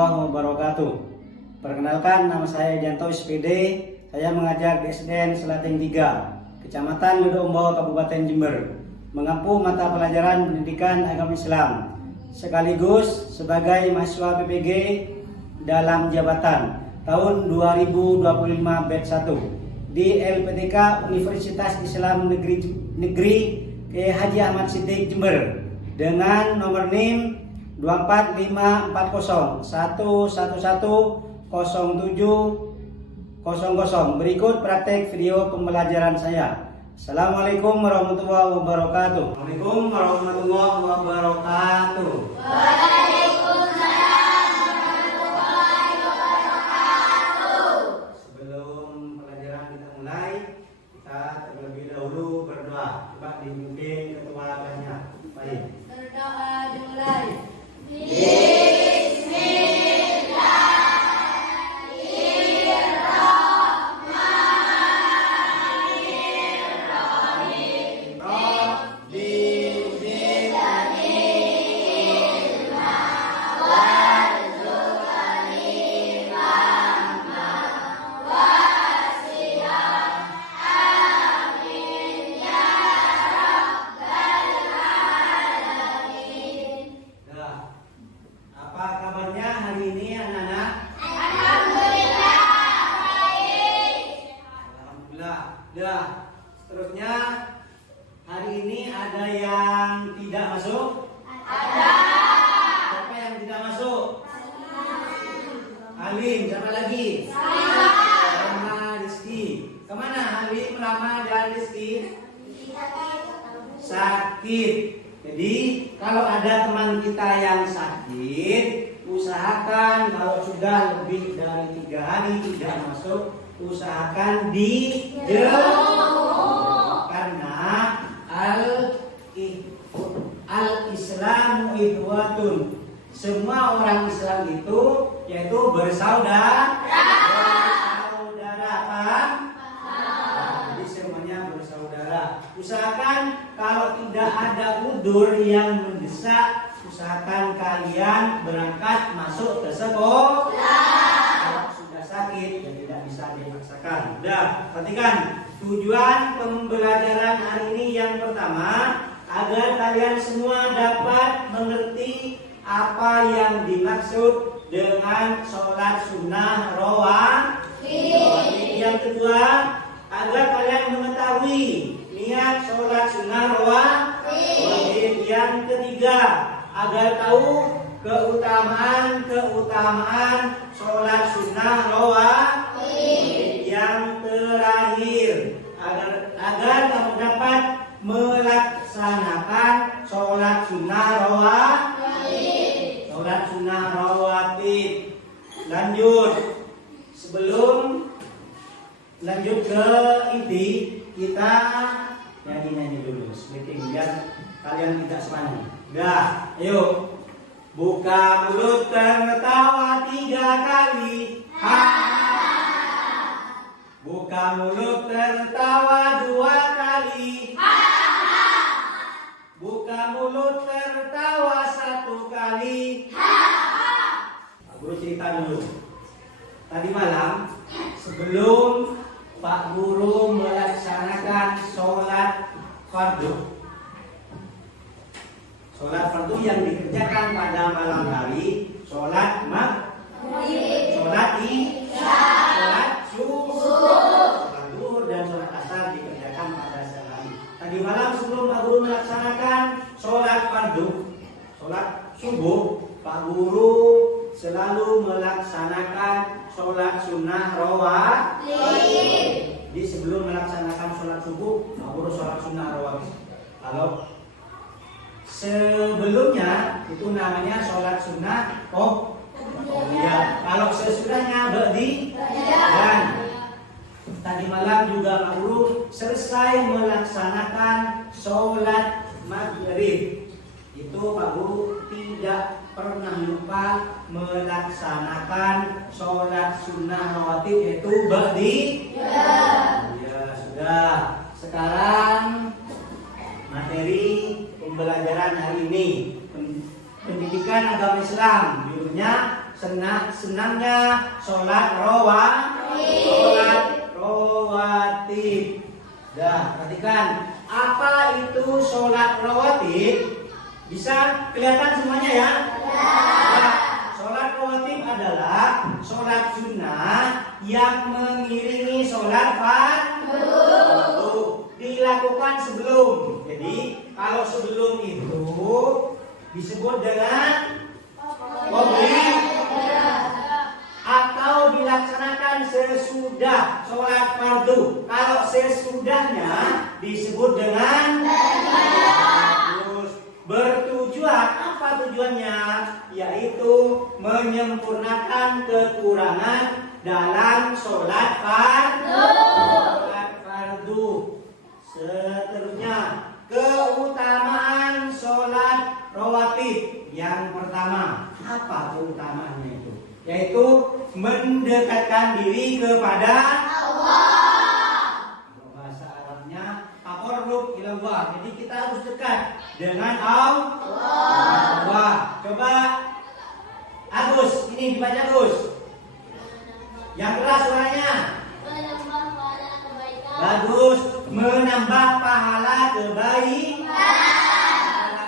warahmatullahi wabarakatuh. Perkenalkan, nama saya Janto SPD. Saya mengajar di SDN Selating 3, Kecamatan Ledoumbo, Kabupaten Jember, mengampu mata pelajaran pendidikan agama Islam, sekaligus sebagai mahasiswa PPG dalam jabatan tahun 2025 batch 1 di LPTK Universitas Islam Negeri Kiai Haji Ahmad Siddiq Jember dengan nomor NIM 24541110700. Berikut praktek video pembelajaran saya. Assalamualaikum warahmatullahi wabarakatuh. Assalamualaikum warahmatullahi wabarakatuh. Waalaikumsalam warahmatullahi wabarakatuh. Sebelum pelajaran kita mulai, kita terlebih dahulu berdoa. Coba dipimpin ketua banyak. Baik. Berdoa dimulai. Apa kabarnya hari ini anak-anak? Alhamdulillah baik. Alhamdulillah. Dah. Seterusnya hari ini ada yang tidak masuk? Ada. Siapa yang tidak masuk? Alim. Siapa lagi? Rama, Rizky. Kemana Alim, Rama, dan Rizky? Sakit. Jadi kalau ada teman kita yang sakit, usahakan kalau sudah lebih dari 3 hari tidak masuk, usahakan dijemput. Karena al-Islamu ikhwatun. Semua orang Islam itu yaitu bersaudara. Paham? Jadi semuanya bersaudara. Usahakan kalau tidak ada udzur yang mendesak, usahakan kalian berangkat masuk ke sekolah. Kalau sudah sakit ya tidak bisa dipaksakan. Udah, perhatikan tujuan pembelajaran hari ini. Yang pertama, agar kalian semua dapat mengerti apa yang dimaksud dengan sholat sunnah rawatib. Yang kedua, agar kalian mengetahui niat sholat sunnah rawatib. Yang ketiga, agar tahu keutamaan sholat sunnah rawatib. Yang terakhir, agar kamu dapat melaksanakan sholat sunnah rawatib. Lanjut. Sebelum lanjut ke inti, kita nyanyi dulu speaking biar kalian tidak semangat. Udah, ayo. Buka mulut tertawa 3 kali. Ha. Buka mulut tertawa 2 kali. Ha. Buka mulut tertawa 1 kali. Ha. Pak Guru cerita dulu. Tadi malam sebelum Pak Guru melaksanakan sholat fardu yang dikerjakan pada malam hari, sholat maghrib, sholat isya, sholat subuh, sholat zuhur dan sholat asar dikerjakan pada siang hari. Tadi malam sebelum Pak Guru melaksanakan sholat fardu, sholat subuh, Pak Guru selalu melaksanakan sholat sunnah rawatib. Jadi sebelum melaksanakan sholat subuh, Pak Guru sholat sunnah rawatib. Kalau sebelumnya itu namanya sholat sunnah ya. Kalau sesudahnya ba'di dan tadi malam juga Pak Guru selesai melaksanakan sholat maghrib. Itu Pak Guru tidak pernah lupa melaksanakan sholat sunnah rawatib yaitu ba'di. Ya sudah. Sekarang materi pembelajaran hari ini, pendidikan agama Islam, judulnya senangnya sholat rawatib. Dah, perhatikan apa itu sholat rawatib? Bisa kelihatan semuanya ya? Ya. Sholat rawatib adalah sholat sunnah yang mengiringi sholat fardu. Dilakukan sebelum. Jadi kalau sebelum itu disebut dengan qabli atau dilaksanakan sesudah sholat fardu. Kalau sesudahnya disebut dengan terus. Bertujuan, apa tujuannya? Yaitu menyempurnakan kekurangan dalam sholat fardu. Seterusnya, keutamaan sholat rawatib. Yang pertama, apa keutamaannya itu? Yaitu mendekatkan diri kepada Allah. Bahasa Arabnya taqarrub ilallah. Jadi kita harus dekat dengan Allah. Coba Agus, ini dibaca Agus. Yang keras suaranya. Bagus, menambah pahala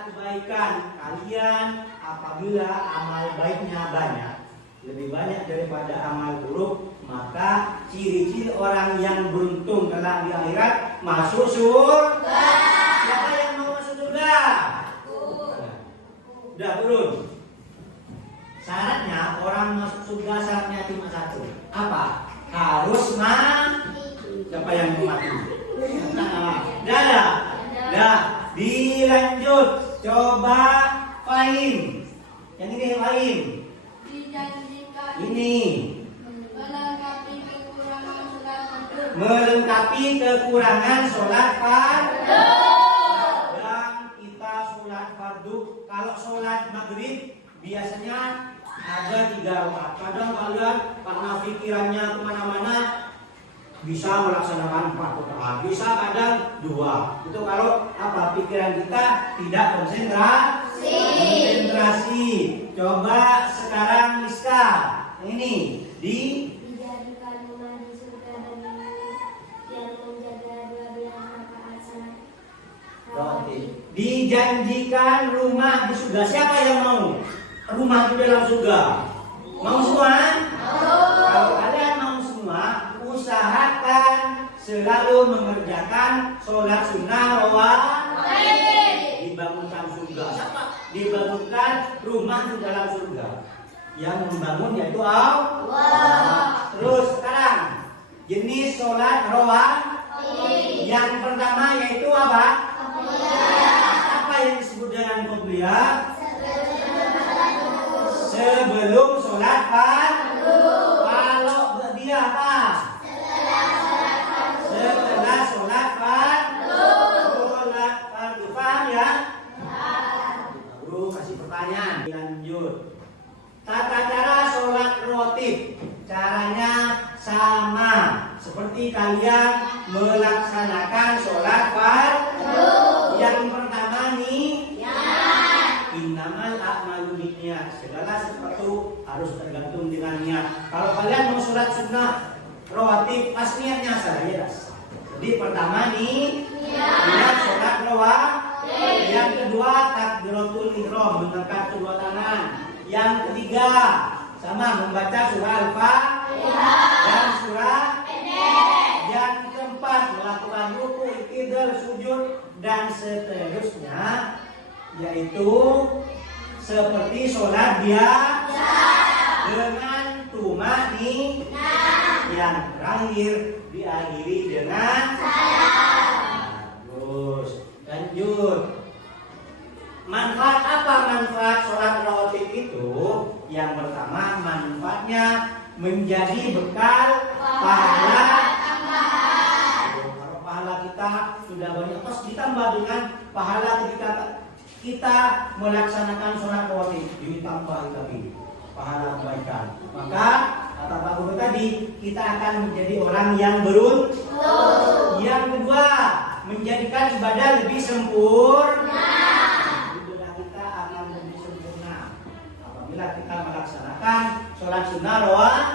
kebaikan kalian apabila amal baiknya banyak, lebih banyak daripada amal buruk, maka ciri-ciri orang yang beruntung kelak di akhirat masuk surga. Siapa yang mau masuk surga? Udah turun. Syaratnya orang masuk surga syaratnya cuma satu. Apa? Harus mati. Siapa yang mau mati? Dah, dilanjut. Coba Fahim. Yang ini Fahim. Ini melengkapi kekurangan sholat fardu. Dan kita sholat fardu. Kalau sholat maghrib biasanya ada 3 rakaat. Kadang kalian karena pikirannya kemana-mana bisa melaksanakan 4 rakaat, bisa kadang 2. Itu kalau apa pikiran kita tidak konsentrasi. Coba sekarang Miska. Ini dijadikan rumah di surga bagi yang menjaga 12 rakaat salat rawatib. Dijanjikan rumah di surga. Siapa yang mau rumah di dalam surga? Mau semua? Kalau kalian mau semua, usahakan selalu mengerjakan sholat sunnah rawatib. Dibangunkan surga. Siapa? Dibangunkan rumah di dalam surga. Yang membangun yaitu Allah. Terus sekarang jenis sholat rawatib. Yang pertama yaitu apa? Apa yang disebut dengan qabliyah? Sebelum sholat fardu. Kalau dia apa? Setelah sholat fardu. Sholat fardu. Paham ya? Baru kasih pertanyaan. Lanjut. Tata cara sholat rawatib. Caranya sama seperti kalian melaksanakan sholat fardu. Yang pertama nih, innamal a'malu binniyat. Segala sesuatu harus tergantung dengan niat. Kalau kalian mau sholat sunnah rawatib, pas niatnya saja. Jadi pertama nih, niat sholat rawatib. Yang kedua, takbiratul ihram, mengangkat kedua tangan. Yang ketiga, sama membaca surah Al-Fatihah dan surah. Yang keempat, melakukan ruku, i'tidal, sujud dan seterusnya, yaitu seperti sholat biasa dengan tumaninah. Yang terakhir diakhiri dengan salam. Terus lanjut. Manfaat apa manfaat sholat rawatib itu? Yang pertama, manfaatnya menjadi bekal pahala. Kalau pahala kita sudah banyak, terus ditambah dengan pahala ketika kita melaksanakan sholat rawatib, ditambah lagi pahala kebaikan. Maka kata Pak Guru tadi, kita akan menjadi orang yang beruntung. Yang kedua, menjadikan ibadah lebih sempurna. Ibadah kita akan lebih sempurna apabila kita melaksanakan sunnah rawatib.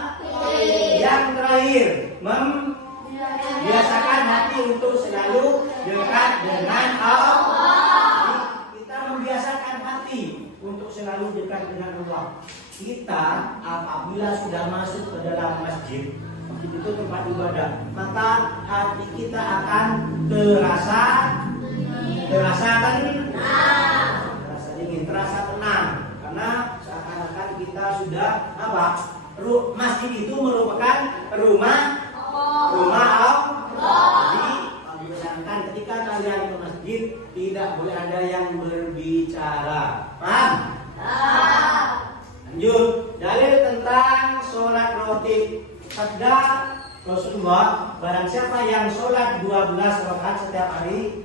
Yang terakhir, membiasakan hati untuk selalu dekat dengan Allah. Kita membiasakan hati untuk selalu dekat dengan Allah. Kita apabila sudah masuk ke dalam masjid, masjid itu tempat ibadah, maka hati kita akan terasa dingin, terasa tenang, karena seakan-akan kita sudah apa? Masjid itu merupakan rumah Allah. Jadi misalkan ketika kalian ke masjid tidak boleh ada yang berbicara. Paham? Lanjut, dalil tentang sholat rawatib. Sabda Rasulullah, barang siapa yang sholat 12 rakaat setiap hari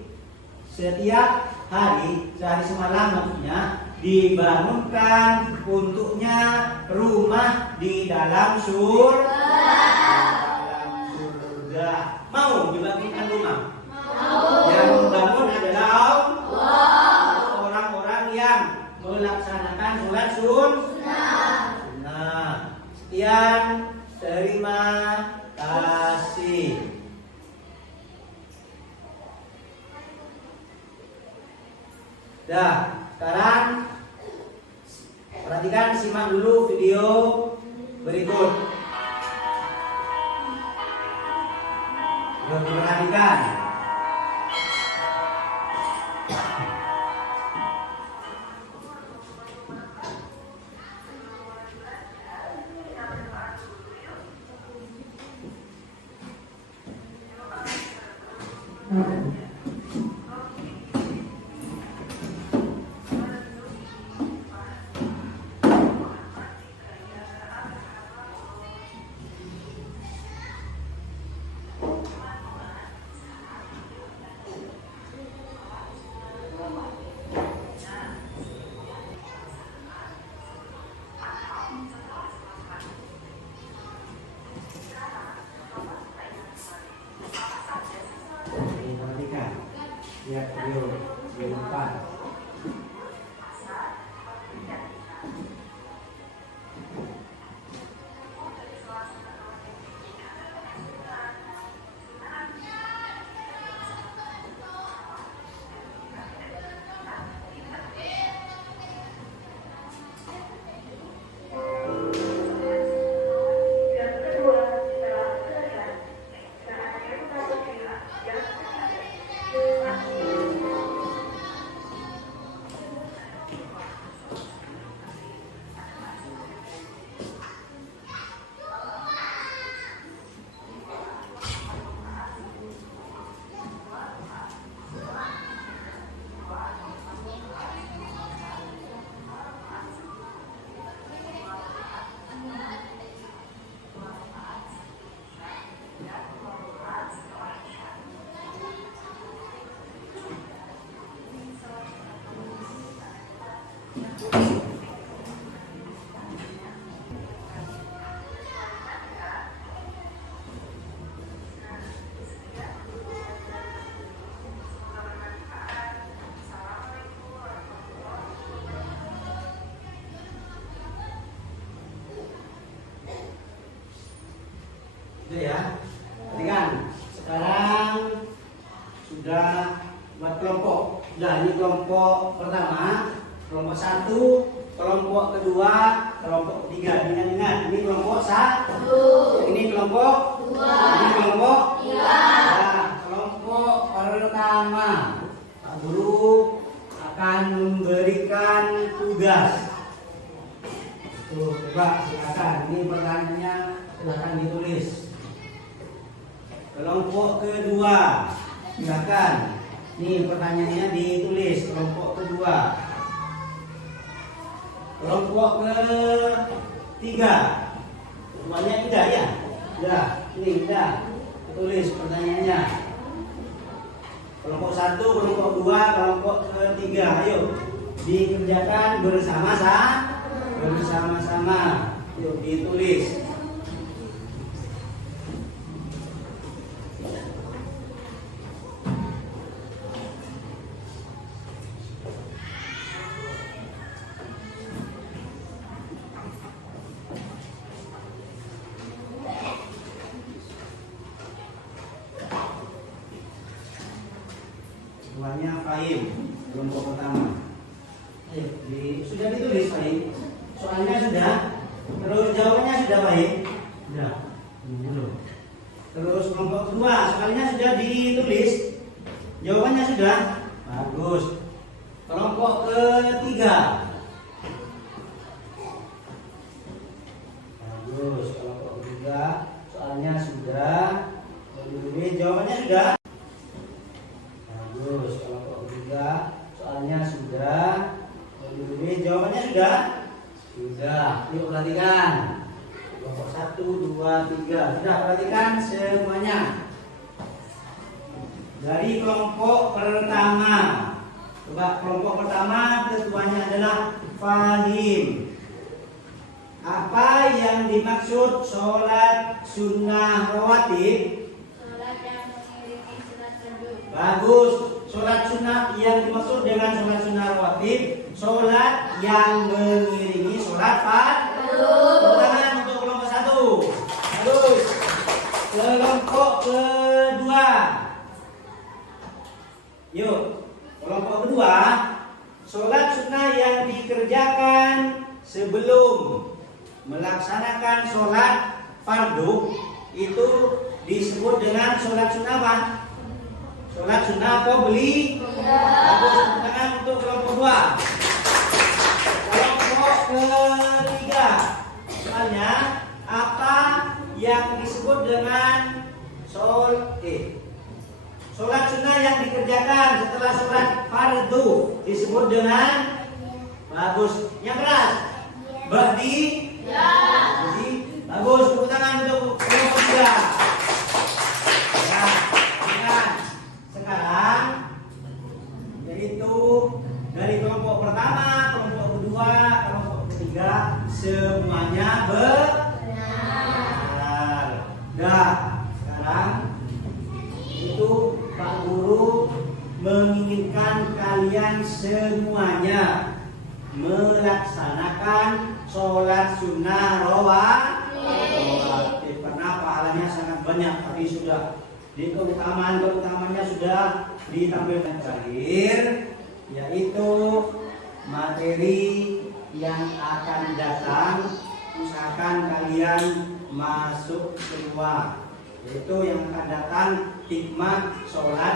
sehari semalam, maksudnya dibangunkan untuknya rumah di dalam surga. Mau dibangunkan rumah? Yang membangun adalah orang-orang yang melaksanakan sholat sunnah. Sekian, terima kasih. Sekarang perhatikan, simak dulu video berikut. Perhatikan. Lihat video di depan. Itu ya. Perhatikan. Sekarang sudah buat kelompok. Ini kelompok pertama, kelompok 1, kelompok kedua, kelompok ketiga. Ingat, ini kelompok 1, ini kelompok 2, ini kelompok 3. Nah, kelompok pertama, Pak Guru akan memberikan tugas. Tuh, coba silakan. Ini pertanyaannya silakan ditulis. Kelompok kedua, silakan. Ini pertanyaannya ditulis. Kelompok kedua. Kelompok ketiga. Semuanya tidak ya? Sudah, ini sudah. Tulis pertanyaannya. Kelompok 1, kelompok 2, kelompok ketiga. Ayo dikerjakan bersama-sama. Yuk ditulis. Semuanya fahim. Kelompok pertama. Ayo, sudah ditulis fahim. Soalnya sudah. Terus jawabannya sudah fahim. Sudah. Belum. Terus kelompok kedua, soalnya sudah ditulis. Jawabannya sudah. Bagus. Kelompok ketiga. Bagus. Kelompok ketiga, soalnya sudah. Jawabannya sudah. Bagus. Kelompok ketiga, soalnya sudah. Jawabannya sudah. Sudah. Yuk perhatikan. Kelompok 1, 2, 3. Sudah, perhatikan semuanya. Dari kelompok pertama. Coba kelompok pertama ketuanya adalah fahim. Apa yang dimaksud sholat sunnah rawatib? Sholat yang mengiringi sholat fardu. Bagus. Sholat sunnah yang dimaksud dengan sholat sunnah rawatib, sholat yang mengiringi sholat fardu. Tangan untuk kelompok 1. Bagus. Kelompok kedua. Yuk, kelompok kedua, sholat sunnah yang dikerjakan sebelum melaksanakan sholat fardu itu disebut dengan sholat sunnah apa? Sholat sunnah qabli. Bagus, tangan untuk kelompok kedua. Kelompok ketiga, soalnya apa yang disebut dengan sholat sunnah yang dikerjakan setelah sholat fardu disebut dengan bagus. Yang keras. Ba'di. Ba'di. Bagus. Tepuk tangan untuk kelompok 3. Ya, kan. Sekarang yaitu dari kelompok pertama, kelompok kedua, kelompok ketiga semuanya benar. Dah. Sekarang itu Pak Guru menginginkan kalian semuanya melaksanakan sholat sunnah rawatib karena pahalanya sangat banyak, tapi sudah di keutamaannya sudah ditampilkan. Terakhir yaitu materi yang akan datang, usahakan kalian masuk semua, yaitu yang akan datang hikmah sholat